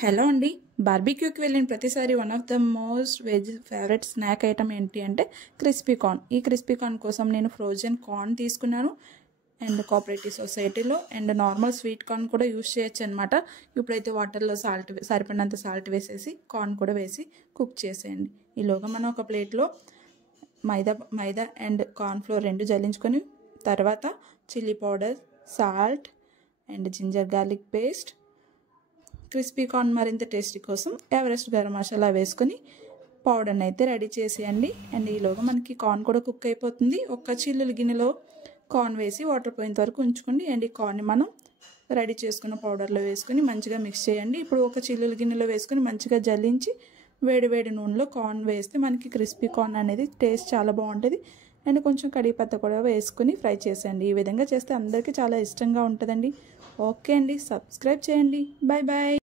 Hello అండి. బార్బిక్యూకి వెళ్ళిన ప్రతిసారి one of the most favourite snack item ఏంటి అంటే క్రిస్పీ కార్న్. ఈ క్రిస్పీ కార్న్ కోసం నేను ఫ్రోజన్ కార్న్ తీసుకున్నాను అండ్ కోఆపరేటివ్ సొసైటీలో అండ్ నార్మల్ స్వీట్ కార్న్ కూడా యూస్ చేయొచ్చు అనమాట. ఇప్పుడైతే వాటర్లో సరిపడినంత సాల్ట్ వేసేసి కార్న్ కూడా వేసి కుక్ చేసేయండి. ఈలోగా మనం ఒక ప్లేట్లో మైదా అండ్ కార్న్ ఫ్లోర్ రెండు జల్లించుకొని తర్వాత chilli powder, salt and ginger garlic paste, crispy corn మరింత టేస్టీ కోసం ఎవరెస్ట్ గరం మసాలా వేసుకొని పౌడర్ని అయితే రెడీ చేసేయండి. అండ్ ఈలోగా మనకి కార్న్ కూడా కుక్ అయిపోతుంది. ఒక చిల్లులు గిన్నెలో కార్న్ వేసి వాటర్ పోయేంత వరకు ఉంచుకోండి. అండ్ ఈ కార్న్ని మనం రెడీ చేసుకున్న పౌడర్లో వేసుకొని మంచిగా మిక్స్ చేయండి. ఇప్పుడు ఒక చిల్లులు గిన్నెలో వేసుకొని మంచిగా జల్లించి వేడి వేడి నూనెలో కార్న్ వేస్తే మనకి క్రిస్పీ కార్న్ అనేది టేస్ట్ చాలా బాగుంటుంది. అండ్ కొంచెం కడిపత్త కూడా వేసుకొని ఫ్రై చేసేయండి. ఈ విధంగా చేస్తే అందరికీ చాలా ఇష్టంగా ఉంటుందండి. ఓకే అండి, సబ్స్క్రైబ్ చేయండి. Bye bye.